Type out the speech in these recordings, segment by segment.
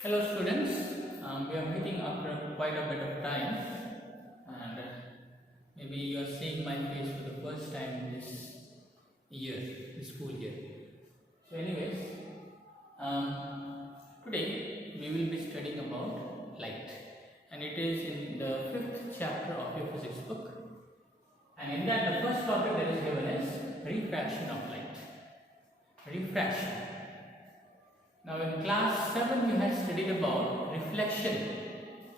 Hello students, we are meeting after quite a bit of time and maybe you are seeing my face for the first time in this year, this school year. So anyways, today we will be studying about light and it is in the 5th chapter of your physics book, and in that the first topic that is given is refraction of light. Refraction. Now in class 7 we had studied about reflection.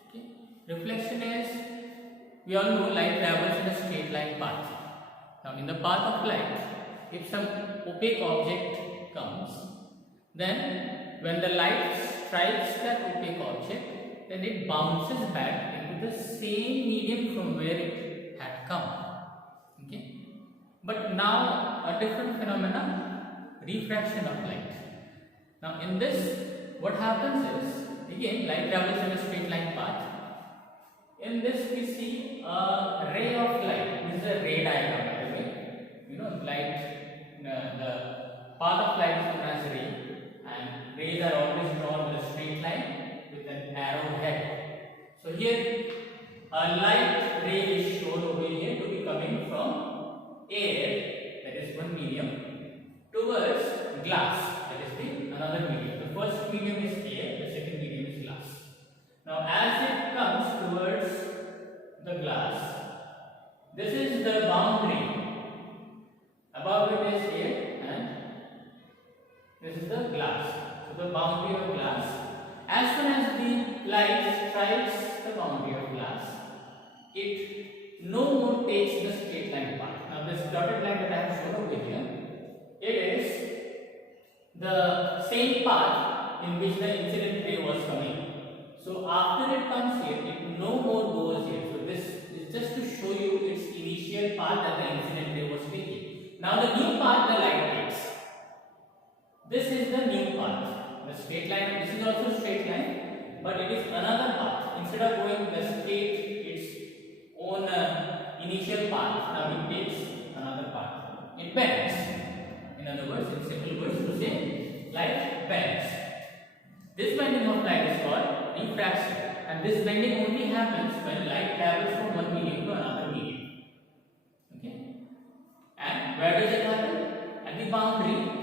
Okay. Reflection is, we all know light travels in a straight line path. Now in the path of light, if some opaque object comes, then when the light strikes that opaque object, then it bounces back into the same medium from where it had come. Okay. But now a different phenomena, refraction of light. Now in this, what happens is, again light travels in a straight line path. In this we see a ray of light. This is a ray diagram, by the way. You know, light, the path of light is known as ray, and rays are always drawn with a straight line with an arrow head. So here a light ray is shown over here to be coming from air, that is one medium, towards glass, that is the another medium. The first medium is air, the second medium is glass. Now as it comes towards the glass, this is the boundary. Above it is air and this is the glass. So the boundary of glass. As soon as the light strikes the boundary of glass, it no more takes the straight line path. Now this dotted line that I have shown over here, it is the same path in which the incident ray was coming. So after it comes here, it no more goes here. So this is just to show you its initial path that the incident ray was taking. Now the new path the light takes. This is the new path. The straight line, this is also straight line, but it is another path. Instead of going the straight, its own initial path, now it takes another path. It bends. In other words, in simple words to say, light bends. This bending of light is called refraction, and this bending only happens when light travels from one medium to another medium. Okay? And where does it happen? At the boundary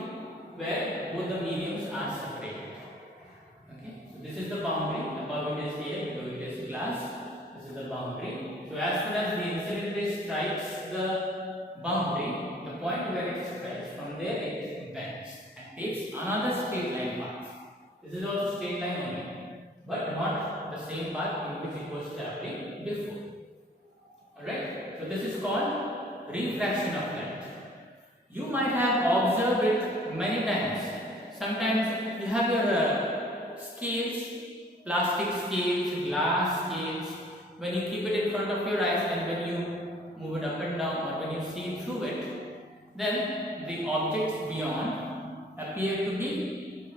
where both the mediums are separated. Okay? So this is the boundary. Above it is air, below it is glass. This is the boundary. So as soon as the incident ray strikes the boundary, the point where it strikes, from there it bends and takes another straight line path. This is also straight line only, but not the same path in which it was traveling before. Alright, so this is called refraction of light. You might have observed it many times. Sometimes you have your scales, plastic scales, glass scales. When you keep it in front of your eyes and when you move it up and down, or when you see through it, then the objects beyond appear to be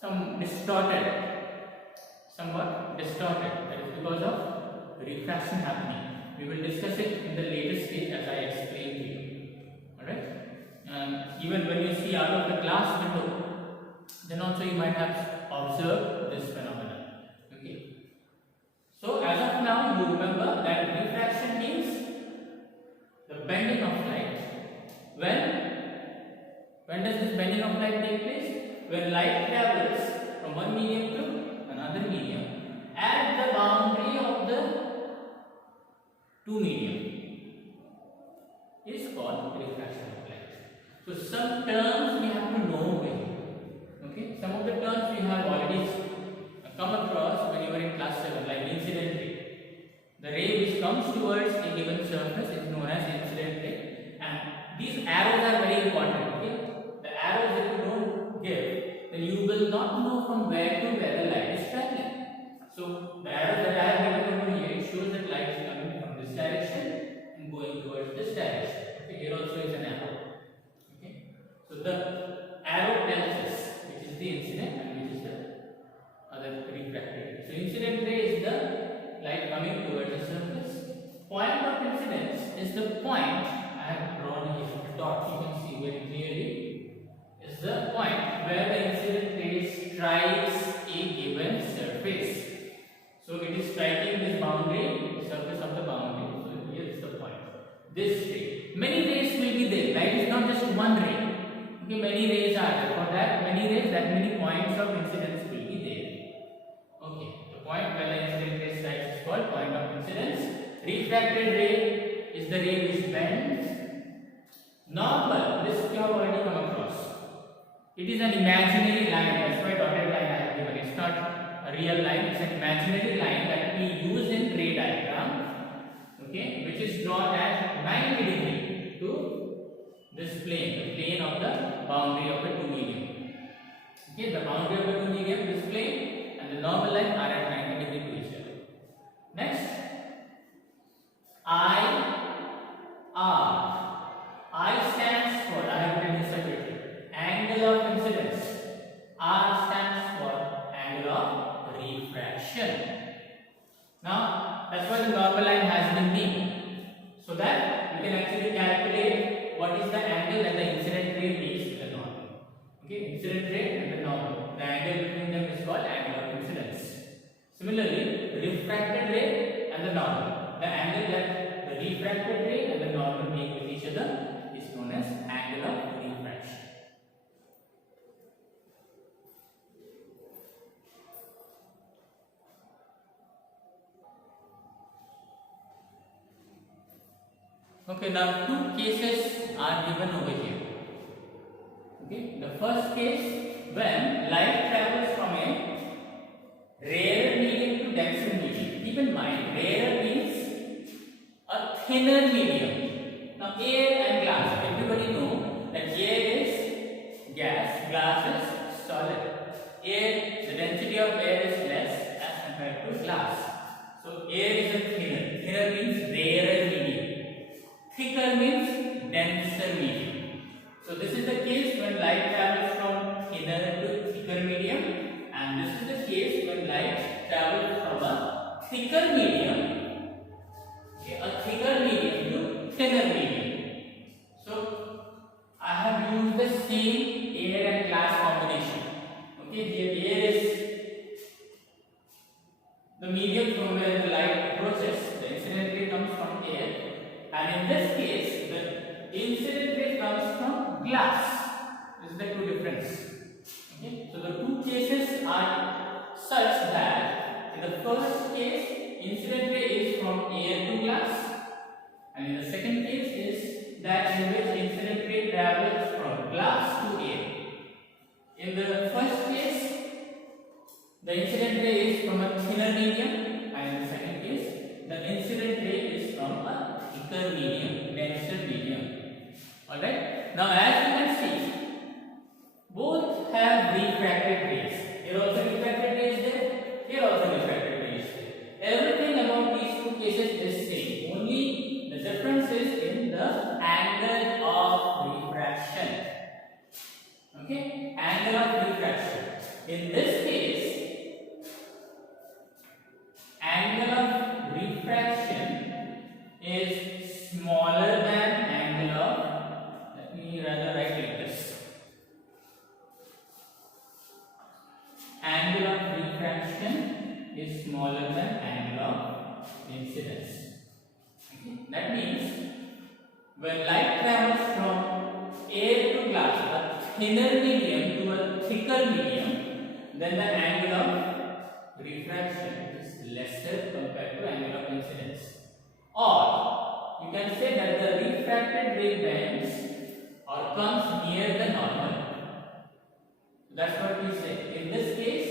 somewhat distorted. That is because of refraction happening. We will discuss it in the later stage as I explained to you. Alright? Even when you see out of the glass window, then also you might have observed this phenomenon. Okay. So as of now, you remember that refraction means the bending of light. When does this bending of light take place? When light travels from one medium to another medium at the boundary of the two medium is called refraction of light. So some terms we have to know over here. Okay? Some of the terms we have already come across when you were in class 7, like incident ray. The ray which comes towards a given surface is known as incident ray, and these arrows are very important. Okay? The arrows that you don't give, then you will not know from where to where the light is traveling. So the arrow that I have given over here, it shows that light is coming from this direction and going towards this direction. Okay? Here also is an arrow. Okay? So the arrow tells us which is the incident and which is the other refracted. So incident ray is the light coming towards the surface. Point of incidence is the point I have drawn here. The dot you can see very clearly is the point where the incident ray strikes a given So it is striking this boundary, the surface of the boundary. So here is the point. This ray. Many rays will be there. Light is not just one ray. Okay, many rays are there. For that many rays, that many points of incidence will be there. Okay, the point where the incident ray strikes is called point of incidence. Refracted ray is the ray which bends. Normal, this you have already come across. It is an imaginary line. That's why dotted line I have given. It's not a real line. It's an imaginary line that we use in ray diagram. Okay, which is drawn at 90 degree to this plane, the plane of the boundary of the two medium. Okay, the boundary of the two medium, this plane, and the normal line are at 90 degree to each other. Next, IR. I stands for, I have written separately, angle of incidence. R stands for angle of refraction. Now, that's why the normal line has been made, so that we can actually calculate what is the angle that the incident ray makes to the normal. Okay, incident ray and the normal. The angle between them is called angle of incidence. Similarly, refracted ray and the normal. The angle that the refracted ray and the normal make with each other is known as angle of refraction. Okay, now two cases are given over here. Okay, the first case, when light travels from a rarer medium to denser medium. Keep in mind, rarer means a thinner medium. Now, air and glass, everybody know that air is gas, glass is solid. Air, the density of air is less as compared to glass. So, air is a thinner. Thinner means rarer medium. Thicker means denser medium. So this is the case when light travels from thinner to thicker medium, and this is the case when light travels from a thicker medium, okay, a thicker medium to thinner medium. So I have used the same air and glass combination. Okay, here air is the medium from where the light approaches. The incident ray comes from air. And in this case, the incident ray comes from glass. This is the two difference. Okay? So the two cases are such that in the first case, incident ray is from air to glass, and in the second case is that in which incident ray travels from glass to air. In the first case, the incident ray is from a thinner medium, and in the second case, the incident ray is from a thicker medium, denser medium. Alright, now as you can see, both have refracted rays. Here also refracted rays there, here also refracted rays there. Everything about these two cases is same, only the difference is in the angle of refraction. Okay, angle of refraction. In this case, angle of refraction is smaller than angle of, let me rather write like this. Angle of refraction is smaller than angle of incidence. Okay. That means when light travels from air to glass, a thinner medium to a thicker medium, then the angle of refraction is lesser compared to angle of incidence. Or you can say that the refracted ray bends or comes near the normal. That's what we say. In this case,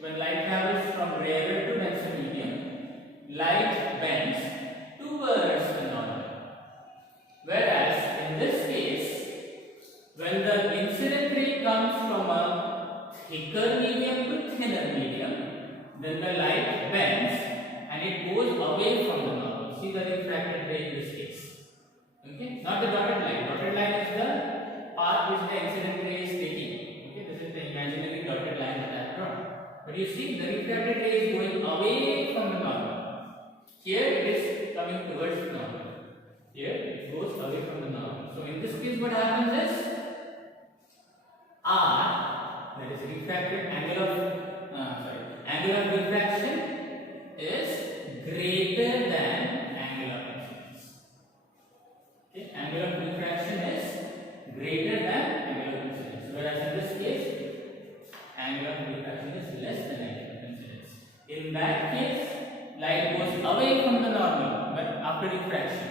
when light travels from rarer to denser medium, light bends towards the normal. Whereas in this case, when the incident ray comes from a thicker medium to thinner medium, then the light bends and it goes away from the normal. See the refracted ray in this case. Okay, not the dotted line. Dotted line is the path which the incident ray is taking. Okay, this is the imaginary dotted line that I have drawn. But you see, the refracted ray is going away from the normal. Here it is coming towards the normal. Here it goes away from the normal. So in this case, what happens is R, that is refracted angle of refraction, is greater than angle of incidence. Okay, angle of refraction is greater than angle of incidence, whereas in this case, angle of refraction is less than angle of incidence. In that case, light goes away from the normal, but after refraction.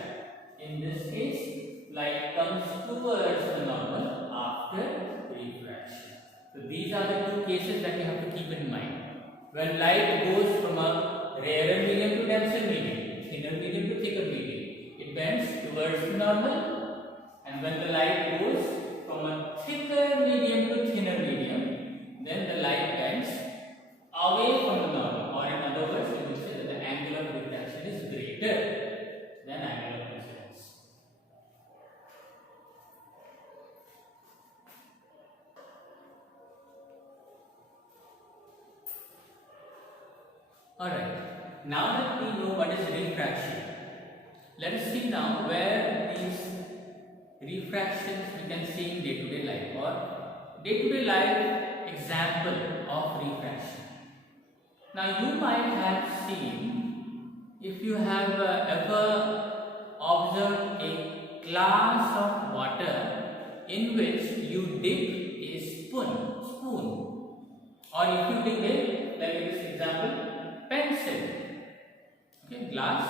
In this case, light comes towards the normal after refraction. So these are the two cases that you have to keep in mind. When light goes from a rarer medium to denser medium, thinner medium to thicker medium, it bends towards the normal. And when the light goes from a thicker medium to thinner medium, then the light bends away from the normal. Or in other words, we will say that the angle of refraction is greater than angle of incidence. Alright, now that we know what is refraction, let us see now where these refractions we can see in day-to-day life, or day-to-day life example of refraction. Now you might have seen, if you have ever observed a glass of water in which you dip a spoon, or if you dip a, like in this example, pencil. Okay, glass.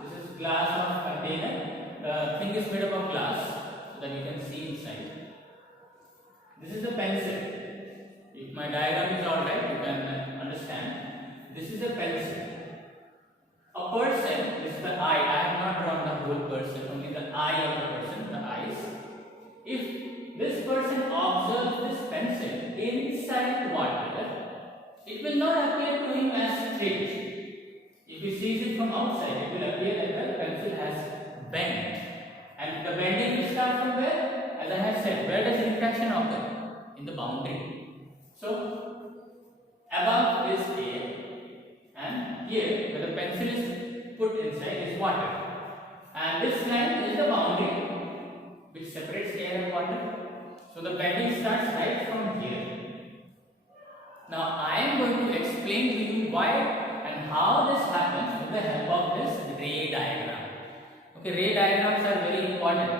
This is glass of container. The thing is made up of glass so that you can see inside. This is the pencil. If my diagram is alright, you can understand. This is a pencil. A person, this is the eye. I have not drawn the whole person, only the eye of the person, the eyes. If this person observes this pencil inside water, it will not appear to him as straight. If he sees it from outside, it will appear that the pencil has bent. And the bending will start from where? As I have said, where does refraction occur? In the boundary. So, above is air, and here, where the pencil is put inside, is water. And this line is the boundary which separates air and water. So, the bending starts right from here. Now, I am going to explain to you why and how this happens with the help of this ray diagram. Okay, ray diagrams are very important.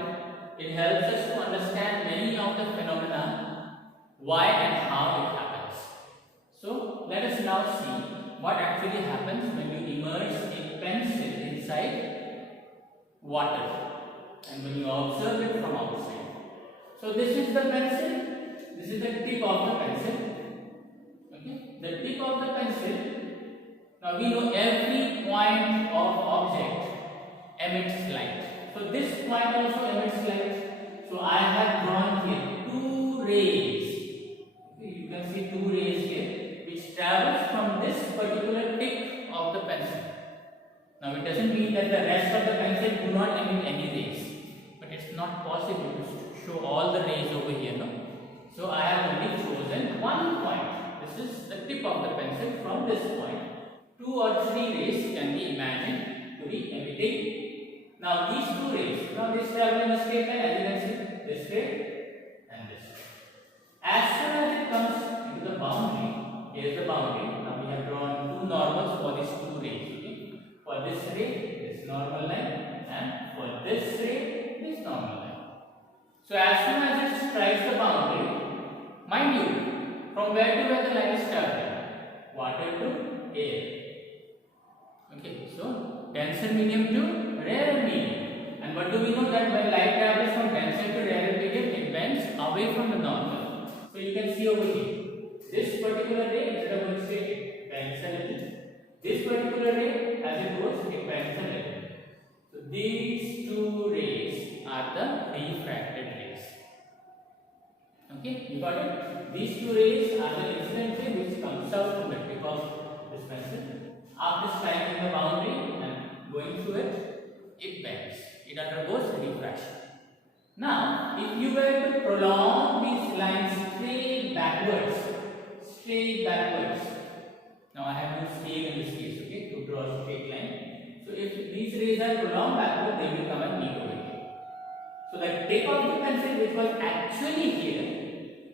It helps us to understand many of the phenomena, why and how it happens. So, let us now see what actually happens when you immerse a pencil inside water and when you observe it from outside. So, this is the pencil, this is the tip of the pencil. The tip of the pencil, now we know every point of object emits light. So this point also emits light. So I have drawn here two rays. Okay, you can see two rays here which travels from this particular tip of the pencil. Now it doesn't mean that the rest of the pencil do not emit any rays, but it's not possible to show all the rays over here. No? So I have only chosen one point. This is the tip of the pencil. From this point, 2 or 3 rays can be imagined to be emitting. Now these 2 rays, now they travel in a straight line, as you can see, this way and this way. As soon as it comes into the boundary, here is the boundary. Now we have drawn 2 normals for these 2 rays. Okay? For this ray, this normal line, and for this ray, this normal line. So as soon as it strikes the boundary, mind you, from where to where the line is traveling? Water to air. Okay, so denser medium to rarer medium. And what do we know? That when light travels from denser to rarer medium, it bends away from the normal. So you can see over here, this particular ray, instead of going straight, it bends a little. This particular ray, as it goes, it bends a little. So these 2 rays are the refracted rays. Okay, you got it? These 2 rays are the incident ray which comes out from the tip of this pencil. After striking the boundary and going through it, it bends. It undergoes refraction. Now, if you were to prolong these lines straight backwards, now I have used scale in this case, okay, to draw a straight line. So if these rays are prolonged backward, they will come and meet over here. So the tip of the pencil which was actually here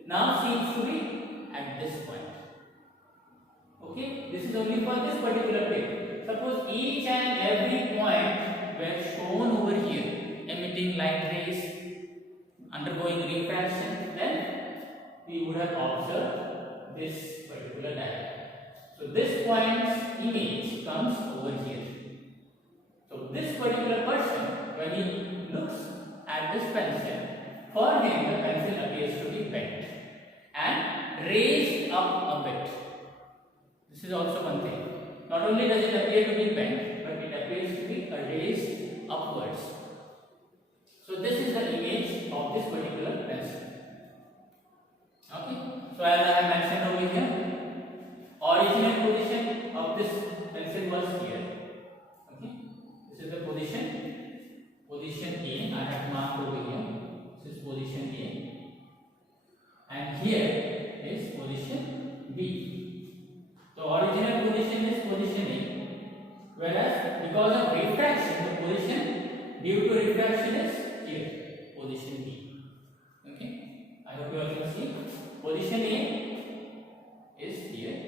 now seems to be at this point. Okay, this is only for this particular tip. Suppose each and every point were shown over here, emitting light rays, undergoing refraction, then we would have observed this particular diagram. So this point's image comes over here. So this particular person, when he looks at this pencil, for him the pencil appears to be bent and raised up a bit. This is also one thing. Not only does it appear to be bent, but it appears to be raised upwards. So this is the image of this particular pencil. Okay. So as I have mentioned over here, original position of this pencil was here. Okay. This is the position. Position A, I have marked over here. This is position A. And here is position B. So original position is position A. Whereas because of refraction, the position due to refraction is here. Position B. Okay. I hope you all can see. Position A is here.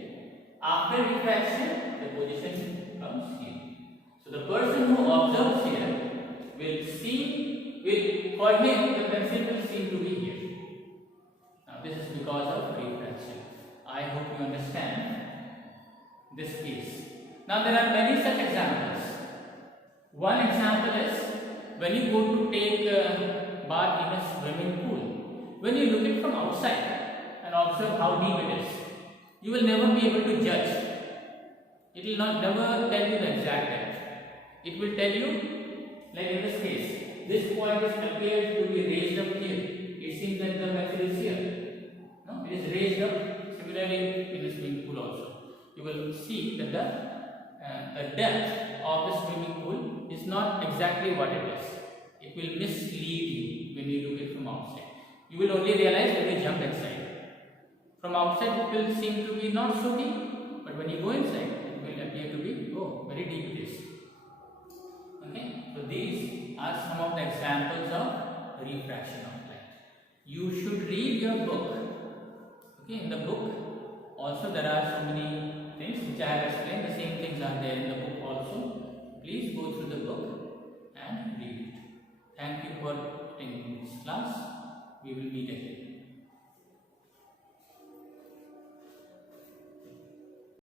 After refraction, the position comes here. So the person who observes here for him the pencil will seem to be here. Now this is because of refraction. I hope you understand this case. Now there are many such examples. One example is when you go to take a bath in a swimming pool. When you look it from outside and observe how deep it is, you will never be able to judge. It will never tell you the exact depth. It will tell you, like in this case, this point is appears to be raised up here. It seems that the pencil is here. No, it is raised up. Similarly, in the swimming pool also, you will see that the depth of the swimming pool is not exactly what it is. It will mislead you when you look it from outside. You will only realize when you jump inside. From outside, it will seem to be not so deep, but when you go inside, it will appear to be very deep it is. Okay, so these are some of the examples of refraction of light. You should read your book. Okay, in the book also there are so many things which I have explained. The same things are there in the book also. Please go through the book and read it. Thank you for attending this class. We will meet again.